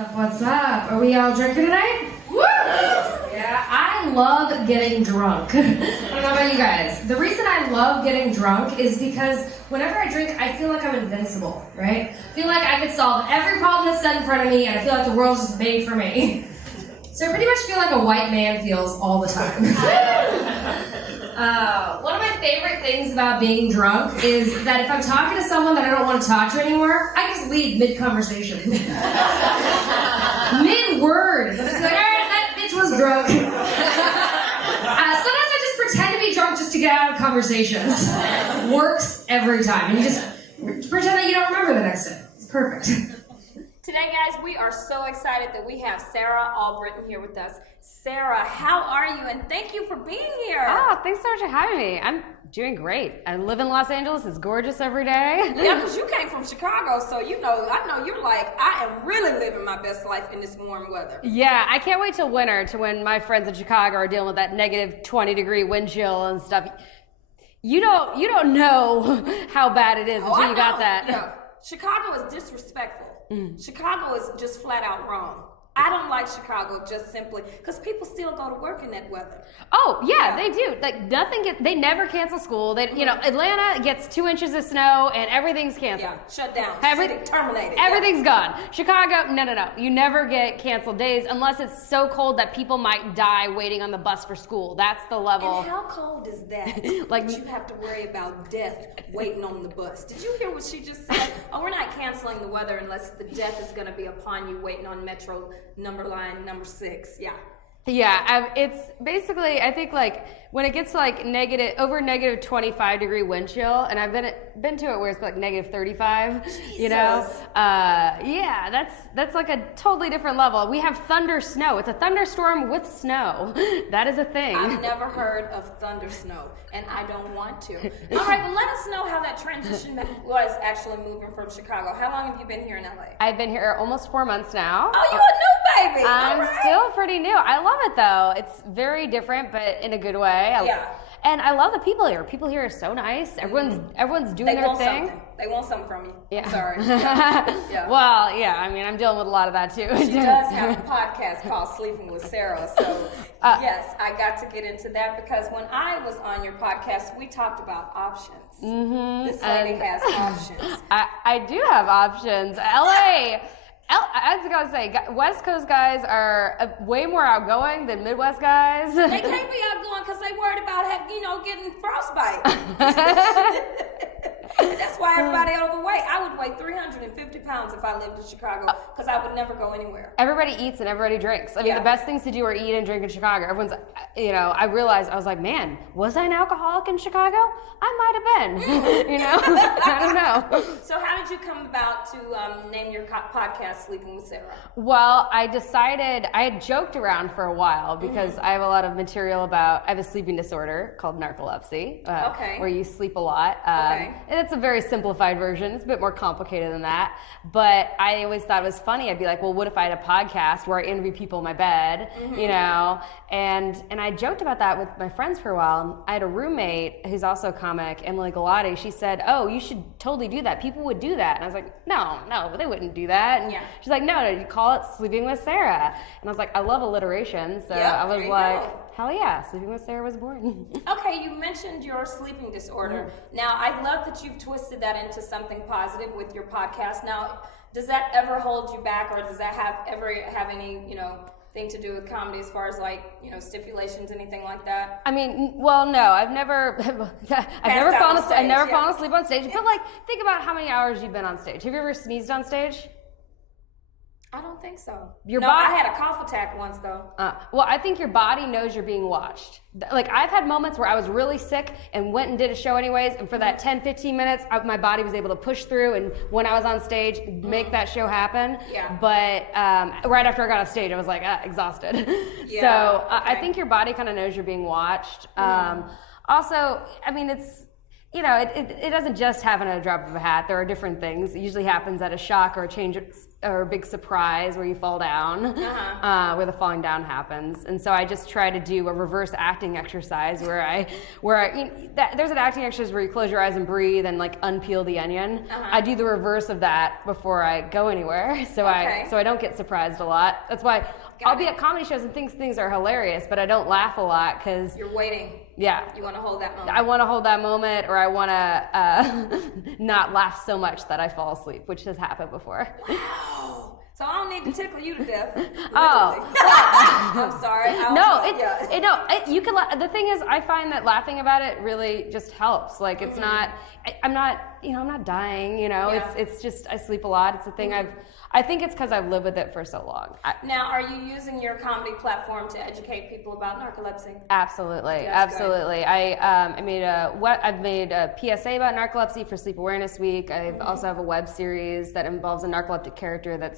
What's up? Are we all drinking tonight? Woo! Yeah, I love getting drunk. I don't know about you guys. The reason I love getting drunk is because whenever I drink, I feel like I'm invincible, right? I feel like I could solve every problem that's set in front of me, and I feel like the world's just made for me. So I pretty much feel like a white man feels all the time. One of my favorite things about being drunk is that if I'm talking to someone that I don't want to talk to anymore, I just leave mid-conversation. Mid-word. But it's like, alright, that bitch was drunk. Sometimes I just pretend to be drunk just to get out of conversations. Works every time. And you just pretend that you don't remember the next day. It's perfect. Today, guys, we are so excited that we have Sarah Albritton here with us. Sarah, how are you? And thank you for being here. Oh, thanks so much for having me. I'm doing great. I live in Los Angeles. It's gorgeous every day. Yeah, because you came from Chicago, so I know you're like, I am really living my best life in this warm weather. Yeah, I can't wait till winter to when my friends in Chicago are dealing with that negative 20-degree wind chill and stuff. You don't know how bad it is until you got that. Yeah. Chicago is disrespectful. Chicago is just flat out wrong. I don't like Chicago just simply because people still go to work in that weather. Oh yeah, they do. Like they never cancel school. Atlanta gets 2 inches of snow and everything's canceled. Yeah, shut down. Everything terminated. Everything's gone. Chicago, no. You never get canceled days unless it's so cold that people might die waiting on the bus for school. That's the level. And how cold is that? Like you have to worry about death waiting on the bus. Did you hear what she just said? Oh, we're not canceling the weather unless the death is going to be upon you waiting on Metro number 6. Yeah, it's basically, I think like when it gets to like over negative 25-degree wind chill, and I've been to it where it's like negative 35, Jesus. Yeah, that's like a totally different level. We have thunder snow. It's a thunderstorm with snow. That is a thing. I've never heard of thunder snow, and I don't want to. All right, well, let us know how that transition was actually moving from Chicago. How long have you been here in LA? I've been here almost 4 months now. Oh, you a new baby. I'm still pretty new. I love it though. It's very different, but in a good way. And I love the people here. People here are so nice. Everyone's doing their thing. Something. They want something from you. Yeah. I'm sorry. Yeah. Well, yeah. I mean, I'm dealing with a lot of that too. She does have a podcast called Sleeping with Sarah. So yes, I got to get into that because when I was on your podcast, we talked about options. Mm-hmm. This lady has options. I do have options. LA. I was gonna say, West Coast guys are way more outgoing than Midwest guys. They can't be outgoing because they worried about getting frostbite. That's why everybody overweight. I would weigh 350 pounds if I lived in Chicago because I would never go anywhere. Everybody eats and everybody drinks. I mean, the best things to do are eat and drink in Chicago. Everyone's, I realized, I was like, man, was I an alcoholic in Chicago? I might have been, I don't know. So how did you come about to name your podcast Sleeping with Sarah? Well, I decided, I had joked around for a while because I have a lot of material I have a sleeping disorder called narcolepsy, where you sleep a lot. And it's a very simplified version. It's a bit more complicated than that. But I always thought it was funny. I'd be like, well, what if I had a podcast where I interview people in my bed, And I joked about that with my friends for a while. I had a roommate who's also a comic, Emily Galati. She said, oh, you should totally do that. People would do that. And I was like, no, they wouldn't do that. And she's like, no, you call it Sleeping with Sarah. And I was like, I love alliteration. So I was like, hell yeah, Sleeping with Sarah was born. Okay, you mentioned your sleeping disorder. Mm-hmm. Now, I love that you've twisted that into something positive with your podcast. Now, does that ever hold you back, or does that ever have any, thing to do with comedy as far as stipulations, anything like that? I mean, well, no, I've never fallen asleep on stage. But think about how many hours you've been on stage. Have you ever sneezed on stage? I don't think so. I had a cough attack once though. Well, I think your body knows you're being watched. I've had moments where I was really sick and went and did a show anyways, and for that 10, 15 minutes, my body was able to push through, and when I was on stage, make that show happen. Yeah. But right after I got off stage, I was exhausted. Yeah. So I think your body kind of knows you're being watched. Also, I mean, it's, it doesn't just happen at a drop of a hat. There are different things. It usually happens at a shock or a change or a big surprise where you fall down, where the falling down happens. And so I just try to do a reverse acting exercise where I there's an acting exercise where you close your eyes and breathe and like unpeel the onion. I do the reverse of that before I go anywhere, so I don't get surprised a lot. That's why I'll be at comedy shows and things are hilarious, but I don't laugh a lot because you're waiting. Yeah. You want to hold that moment. I want to hold that moment, or I want to not laugh so much that I fall asleep, which has happened before. Wow. So I don't need to tickle you to death. Oh. I'm sorry. You can. The thing is, I find that laughing about it really just helps. Like it's not. I'm not dying. It's just I sleep a lot. It's a thing I think it's because I've lived with it for so long. Now, are you using your comedy platform to educate people about narcolepsy? Absolutely, absolutely. I've made a PSA about narcolepsy for Sleep Awareness Week. I also have a web series that involves a narcoleptic character that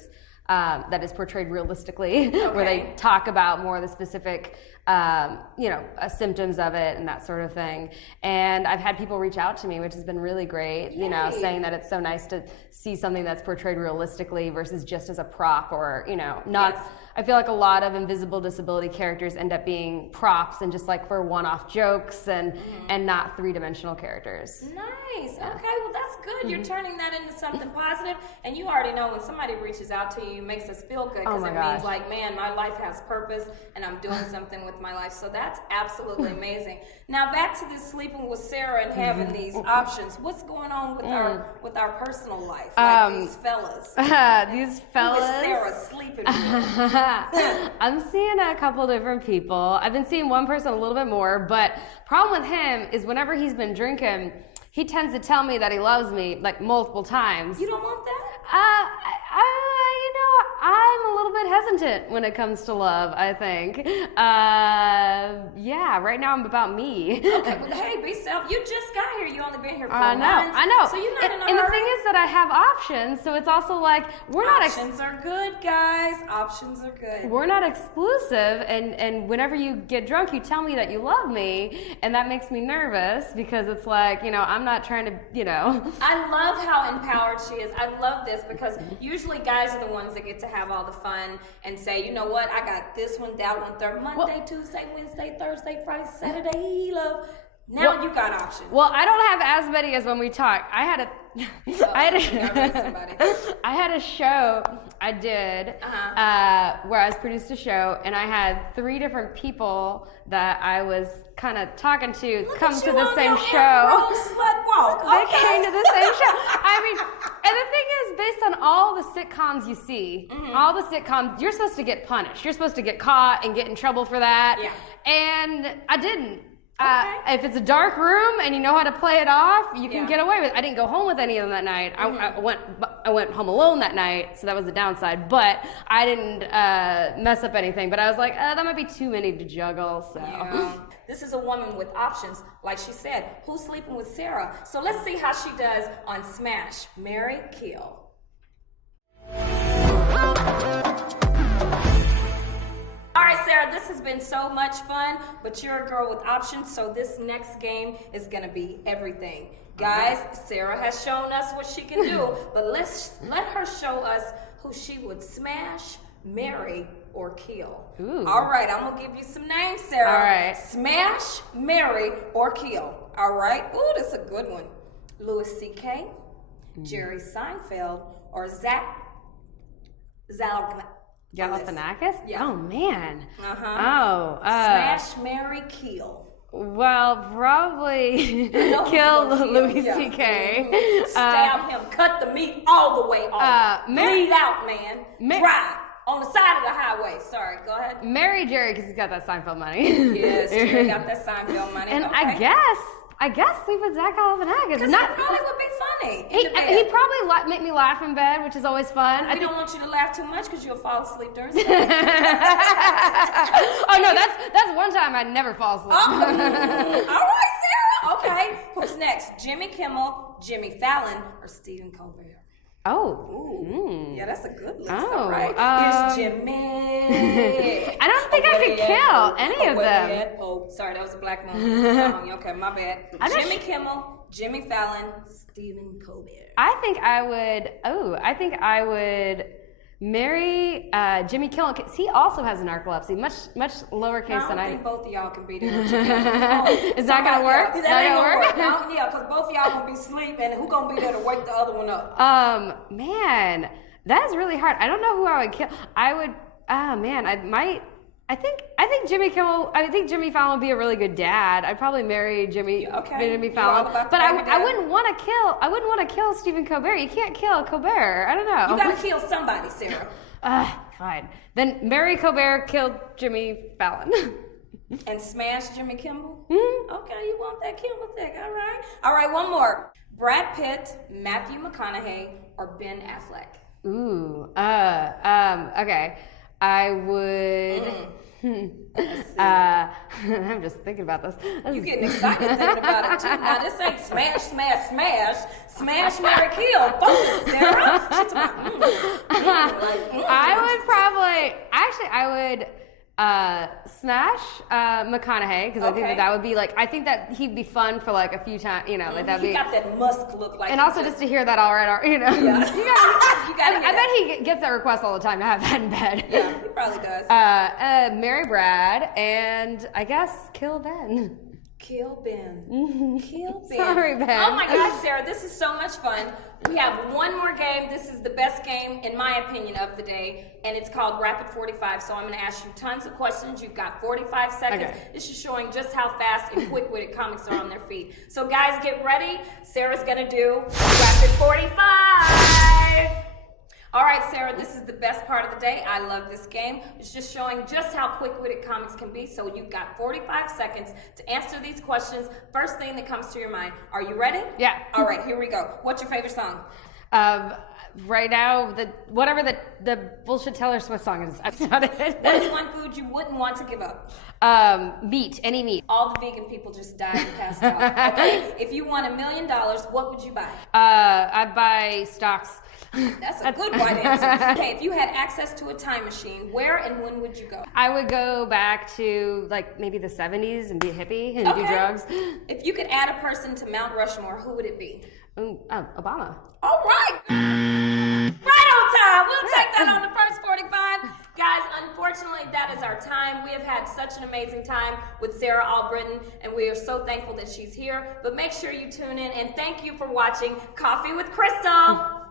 is portrayed realistically, where they talk about more of the specific, symptoms of it and that sort of thing. And I've had people reach out to me, which has been really great, saying that it's so nice to see something that's portrayed realistically versus just as a prop or, not. Yes. I feel like a lot of invisible disability characters end up being props and just like for one-off jokes and not three-dimensional characters. Nice. Yeah. Okay, well that's good. You're turning that into something positive, and you already know when somebody reaches out to you, it makes us feel good because means like, man, my life has purpose and I'm doing something with my life. So that's absolutely amazing. Now back to this sleeping with Sarah and having these options. What's going on with our personal life? Like these fellas. These fellas. Who is Sarah sleeping with? I'm seeing a couple different people. I've been seeing one person a little bit more, but problem with him is whenever he's been drinking, he tends to tell me that he loves me like multiple times. You don't want that? I'm a little bit hesitant when it comes to love, I think. Right now I'm about me. Okay, well, hey, be self. You just got here. You only been here for I know. So you're not in a hurry. And the thing is that I have options, so it's also like Options are good, guys. Options are good. We're not exclusive, and whenever you get drunk, you tell me that you love me, and that makes me nervous because it's like, I'm not trying to, I love how empowered she is. I love this because usually guys are the ones that get to have all the fun and say, you know what, I got this one, that one, third, Monday, Tuesday, Wednesday, Thursday, Friday, Saturday, love. Now you got options. Well, I don't have as many as when we talk. I had a show I did where I was produced a show, and I had 3 different people that I was kind of talking to come to the same show. They came to the same show. And the thing is, based on all the sitcoms you see, all the sitcoms, you're supposed to get punished. You're supposed to get caught and get in trouble for that. Yeah. And I didn't. If it's a dark room and you know how to play it off, you can get away with it. I didn't go home with any of them that night. I went home alone that night, so that was the downside. But I didn't mess up anything. But I was like, that might be too many to juggle. So this is a woman with options, like she said. Who's sleeping with Sarah? So let's see how she does on Smash, Marry, Kill. All right, Sarah, this has been so much fun, but you're a girl with options, so this next game is going to be everything. Guys, Sarah has shown us what she can do, but let her show us who she would smash, marry, or kill. Ooh. All right, I'm going to give you some names, Sarah. All right. Smash, marry, or kill. All right? Ooh, that's a good one. Louis C.K., Jerry Seinfeld, or Zach Galifianakis? Yeah. Oh, man. Smash, marry, kill. Well, probably kill Louis C.K. Stab him. Cut the meat all the way off. Bleed out, man. Drive. On the side of the highway. Sorry, go ahead. Marry Jerry because he's got that Seinfeld money. Yes, Jerry got that Seinfeld money. And okay. I guess sleep with Zach Galifianakis. Because it probably would be funny. He probably make me laugh in bed, which is always fun. We don't want you to laugh too much because you'll fall asleep during sex. Oh no, that's one time I never fall asleep. All right, Sarah. Okay, who's next? Jimmy Kimmel, Jimmy Fallon, or Stephen Colbert? Yeah, that's a good list. All right. Here's Jimmy. I don't think I could kill any of them. Oh, sorry, that was a Black Moon song. Okay, my bad. Jimmy Kimmel, Jimmy Fallon, Stephen Colbert. I think I would marry Jimmy Kimmel, 'cause he also has narcolepsy, much lower case than I I. don't think both of y'all can be there. Is that gonna work? That ain't gonna work. Yeah, because both of y'all gonna be asleep, and who gonna be there to wake the other one up? Man, that is really hard. I don't know who I would kill. I would. Man, I might. I think Jimmy Kimmel. I think Jimmy Fallon would be a really good dad. I'd probably marry Jimmy Fallon. But I wouldn't want to kill. I wouldn't want to kill Stephen Colbert. You can't kill Colbert. I don't know. You gotta kill somebody, Sarah. Fine. Then marry Colbert, kill Jimmy Fallon. And smash Jimmy Kimmel? Mm-hmm. Okay, you want that Kimmel thing, all right. All right, one more. Brad Pitt, Matthew McConaughey, or Ben Affleck? Ooh. Okay. I would. I'm just thinking about this. You getting excited thinking about it too. Now this ain't smash, marry, kill. Focus, Sarah. She's about, I would probably. Actually, I would. Smash McConaughey, because I think that would be like, I think that he'd be fun for like a few times, you know, like that'd be. He got that musk look like. And also just to hear that all right, you know. Yeah. I bet he gets that request all the time to have that in bed. Yeah, he probably does. Marry Brad and I guess kill Ben. Kill Ben. Kill Ben. Sorry, Ben. Oh my gosh, Sarah, this is so much fun. We have one more game. This is the best game, in my opinion, of the day, and it's called Rapid 45. So I'm going to ask you tons of questions. You've got 45 seconds. Okay. This is showing just how fast and quick-witted comics are on their feet. So guys, get ready. Sarah's going to do Rapid 45. All right, Sarah, this is the best part of the day. I love this game. It's just showing just how quick-witted comics can be. So you've got 45 seconds to answer these questions. First thing that comes to your mind. Are you ready? Yeah. All right, here we go. What's your favorite song? Right now, whatever the bullshit Taylor Swift song is. I've got it. What is one food you wouldn't want to give up? Meat. Any meat. All the vegan people just died and passed out. Okay. If you won $1 million, what would you buy? I'd buy stocks. That's a good white answer. Okay, if you had access to a time machine, where and when would you go? I would go back to like maybe the 70s and be a hippie and do drugs. If you could add a person to Mount Rushmore, who would it be? Obama. All right. Right on time. We'll take that on the first 45. Guys, unfortunately, that is our time. We have had such an amazing time with Sarah Albritton, and we are so thankful that she's here. But make sure you tune in, and thank you for watching Coffee with Crystal.